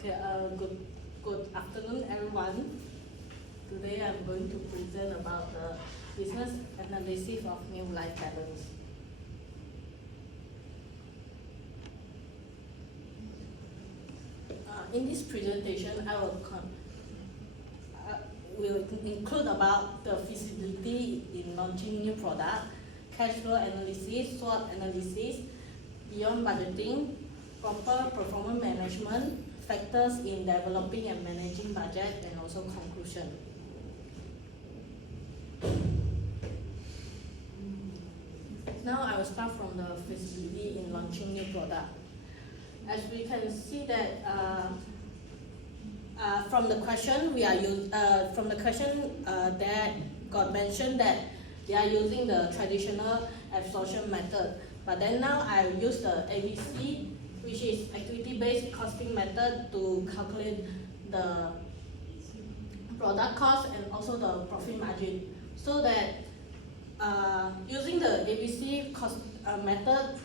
Okay, good afternoon, everyone. Today I'm going to present about the business analysis of new life balance. In this presentation, I will include about the feasibility in launching new product, cash flow analysis, SWOT analysis, beyond budgeting, proper performance management, factors in developing and managing budget, and also conclusion. Now I will start from the feasibility in launching new product. As we can see that from the question that got mentioned that they are using the traditional absorption method, but then now I use the ABC, which is activity-based costing method, to calculate the product cost and also the profit margin. So that using the ABC cost method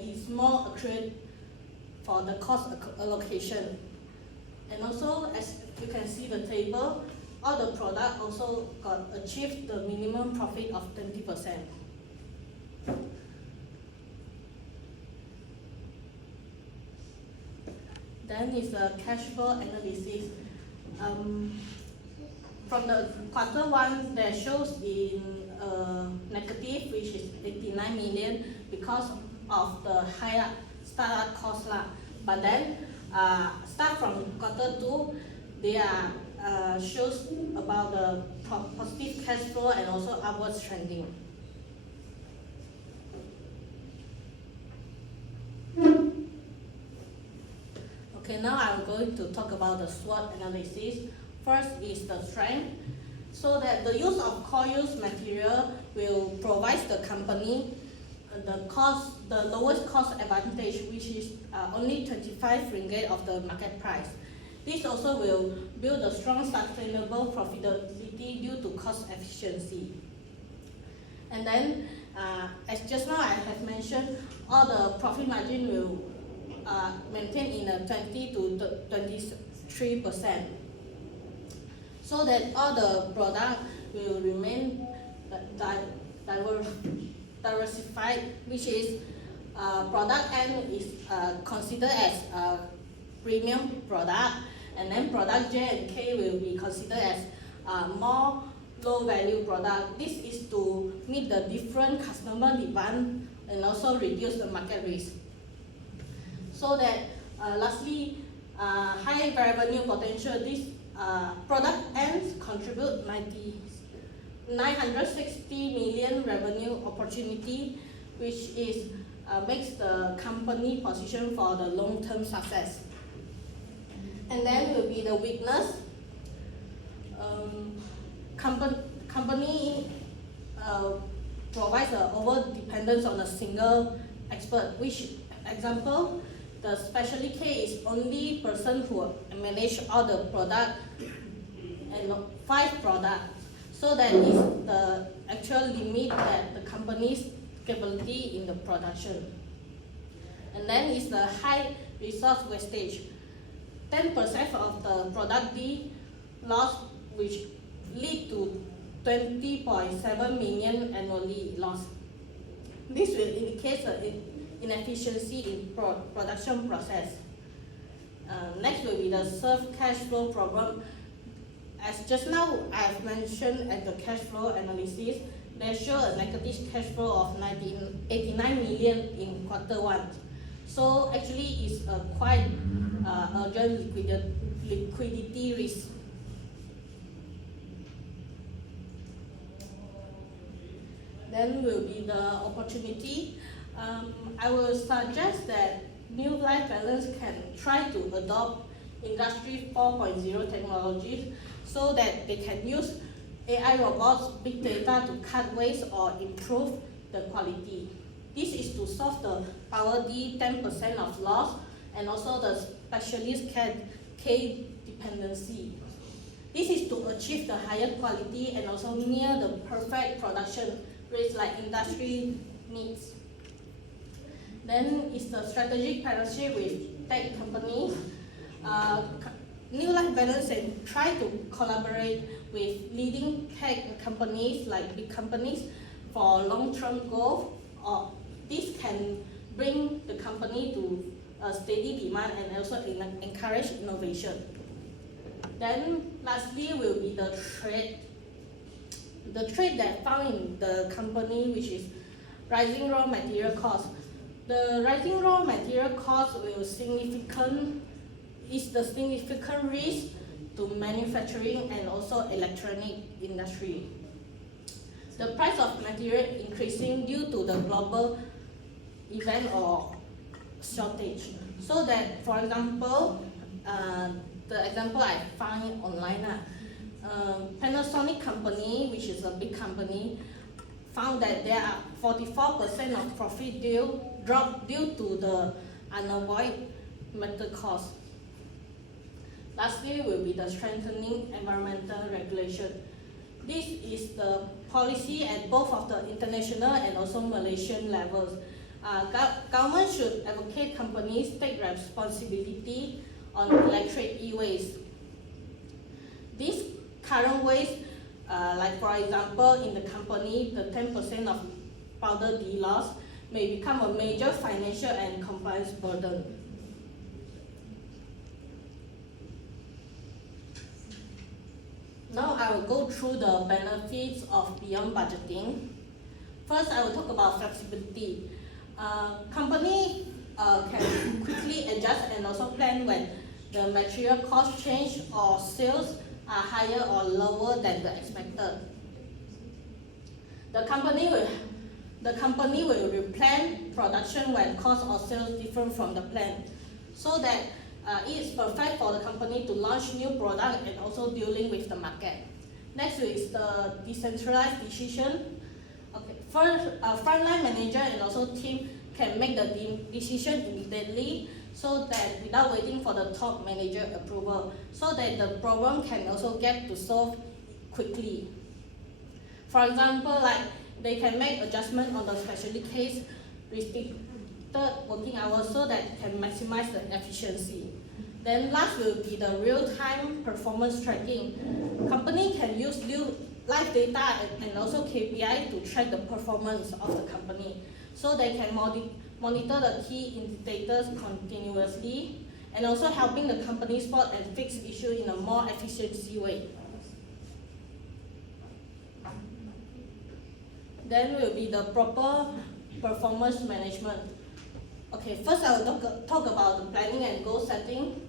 is more accurate for the cost allocation. And also, as you can see the table, all the product also got achieved the minimum profit of 20%. Then is the cash flow analysis. From the quarter one, that shows in negative, which is 89 million because of the higher startup cost lah. But then start from quarter two, they are shows about the positive cash flow and also upwards trending. Okay, now I'm going to talk about the SWOT analysis. First is the strength. So that the use of core-use material will provide the company the lowest cost advantage, which is only 25 ringgit of the market price. This also will build a strong sustainable profitability due to cost efficiency. And then, as just now I have mentioned, all the profit margin will maintain in a 20 to 23%. So that all the product will remain diversified, which is product N is considered as a premium product, and then product J and K will be considered as more low value product. This is to meet the different customer demand and also reduce the market risk. So that lastly, high revenue potential. This product N contribute 960 million revenue opportunity, which is makes the company position for the long-term success. And then will be the weakness. Company provides an over dependence on a single expert, which example, the specialty case is only person who manage all the product and 5 products. So that is the actual limit that the company's capability in the production. And then is the high resource wastage. 10% of the product D loss, which lead to 20.7 million annually loss. This will indicate the inefficiency in production process. Next will be the serve cash flow problem. As just now I have mentioned at the cash flow analysis, they show a negative cash flow of 89 million in quarter one. So actually it's a quite urgent liquidity risk. Then will be the opportunity. I will suggest that new life balance can try to adopt Industry 4.0 technologies so that they can use AI robots, big data to cut waste or improve the quality. This is to solve the power D 10% of loss and also the specialist K dependency. This is to achieve the higher quality and also near the perfect production rates like industry needs. Then is the strategic partnership with tech companies. New Life Balance and try to collaborate with leading tech companies like big companies for long-term growth, or this can bring the company to a steady demand and also encourage innovation. Then lastly will be the trade. The trade that found in the company, which is rising raw material costs. The rising raw material cost is the significant risk to manufacturing and also electronic industry. The price of material increasing due to the global event or shortage. So that, for example, the example I found online, Panasonic company, which is a big company, found that there are 44% of profit drop due to the unavoided metal cost. Lastly will be the strengthening environmental regulation. This is the policy at both of the international and also Malaysian levels. Government should advocate companies take responsibility on electric e-waste. These current waste, like for example in the company, the 10% of powder D loss may become a major financial and compliance burden. Now I will go through the benefits of beyond budgeting. First, I will talk about flexibility. Company can quickly adjust and also plan when the material cost change or sales are higher or lower than the expected. The company will replan production when cost or sales differ from the plan, so that it is perfect for the company to launch new product and also dealing with the market. Next is the decentralized decision. Okay, first, frontline manager and also team can make the decision immediately, so that without waiting for the top manager approval, so that the problem can also get to solve quickly. For example, like they can make adjustment on the specialty case restricted working hours, so that can maximize the efficiency. Then last will be the real-time performance tracking. Company can use new live data and also KPI to track the performance of the company, so they can monitor the key indicators continuously, and also helping the company spot and fix issues in a more efficient way. Then will be the proper performance management. Okay, first I will talk about the planning and goal setting.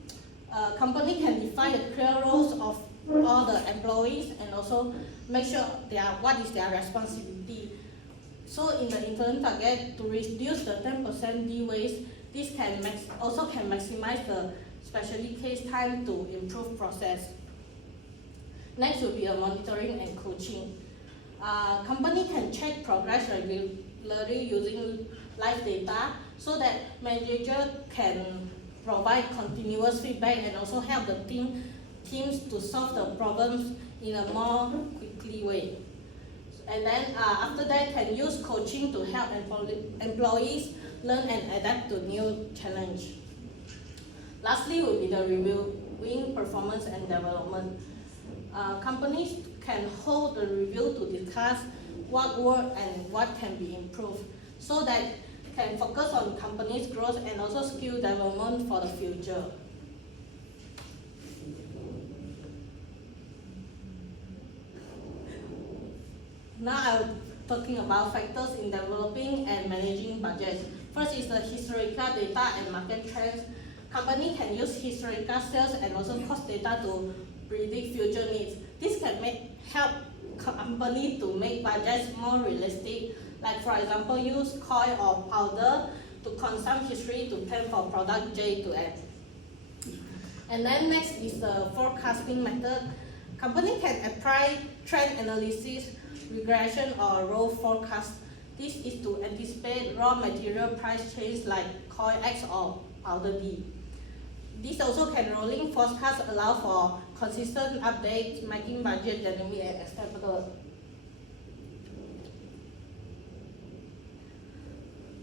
Company can define the clear roles of all the employees and also make sure what is their responsibility. So in the internal target, to reduce the 10% D-waste, this can also maximize the specialty case time to improve process. Next will be a monitoring and coaching. Company can check progress regularly using live data, so that manager can provide continuous feedback and also help the teams to solve the problems in a more quickly way. And then after that, can use coaching to help employees learn and adapt to new challenge. Lastly will be the reviewing performance and development. Companies can hold the review to discuss what worked and what can be improved, so that can focus on company's growth and also skill development for the future. Now I'm talking about factors in developing and managing budgets. First is the historical data and market trends. Company can use historical sales and also cost data to predict future needs. This can help company to make budgets more realistic. Like for example, use coil or powder to consume history to plan for product J to N. And then next is the forecasting method. Company can apply trend analysis, regression or row forecast. This is to anticipate raw material price change like coil X or powder D. This also can rolling forecast allow for consistent updates, making budget dynamic and acceptable.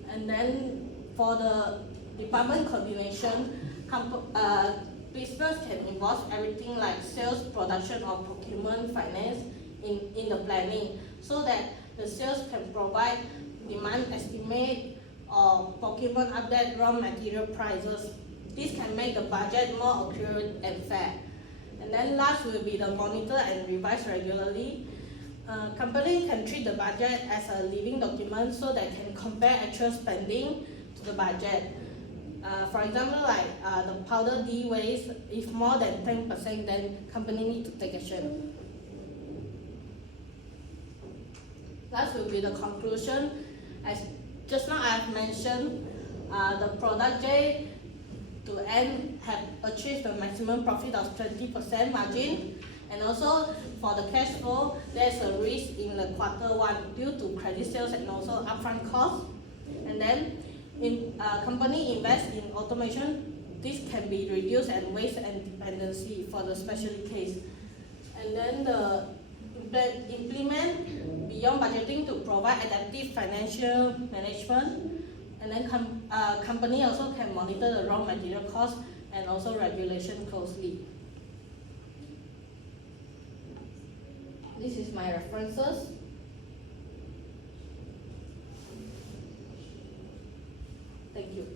And then for the department coordination, business can involve everything like sales, production, or procurement, finance in the planning, so that the sales can provide demand estimate or procurement update raw material prices. This can make the budget more accurate and fair. And then last will be the monitor and revise regularly. Company can treat the budget as a living document so they can compare actual spending to the budget. For example, like the powder D waste, if more than 10%, then company need to take action. Last will be the conclusion. As just now I have mentioned, the product J to N have achieved the maximum profit of 20% margin. And also for the cash flow, there's a risk in the Q1 due to credit sales and also upfront costs. And then in company invest in automation, this can be reduced and waste and dependency for the specialty case. And then the implement beyond budgeting to provide adaptive financial management. And then company also can monitor the raw material cost and also regulation closely. This is my references. Thank you.